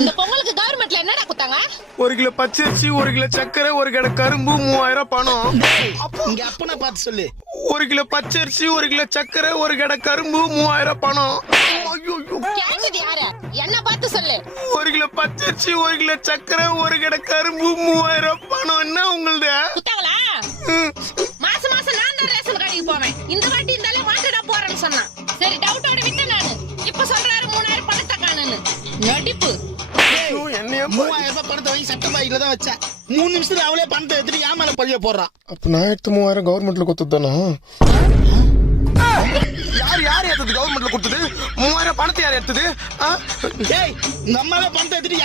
இந்த பொங்கலுக்கு கவர்மெண்ட்ல என்னடா குத்தாங்க? 1 கிலோ பச்சரிசி, 1 கிலோ சக்கரை, 1 கடை கரும்பு, 3000 பணம். இங்க அப்பனா பார்த்து சொல்லு. 1 கிலோ பச்சரிசி, 1 கிலோ சக்கரை, 1 கடை கரும்பு, 3000 பணம். கேட்டது யாரு? என்ன பார்த்து சொல்லு. 1 கிலோ பச்சரிசி, 1 கிலோ சக்கரை, 1 கடை கரும்பு, 3000 பணம். என்ன உங்களுது? குத்தாங்களா? மாசம் மாசம் நான் தான் ரேஷன் கடைக்கு போவேன். இந்த வாட்டி இருந்தாலே வாட்டடா போறேன்னு சொன்னான். சரி டவுட்டோட விட்டேன் நானு. இப்ப சொல்றாரு 3000 பணத்தை காணுன்னு. நடிப்பு. என்னைய 3000 ரூபாய் பணத்தை வாங்கி சட்ட பாய்க்குல தான் வச்சேன். 3 நிமிஷத்துல அவளே பணத்தை எடுத்துட்டு ஏமால பதிய போடுறான். அப்ப நான் எடுத்து 3000 கவர்மெண்ட்ல கொடுத்ததானா? யார் எடுத்தது? கவர்மெண்ட்ல கொடுத்தது 3000 பணத்தை யார் எடுத்தது? டேய், இந்த அம்மாவே பணத்தை எடுத்துட்டு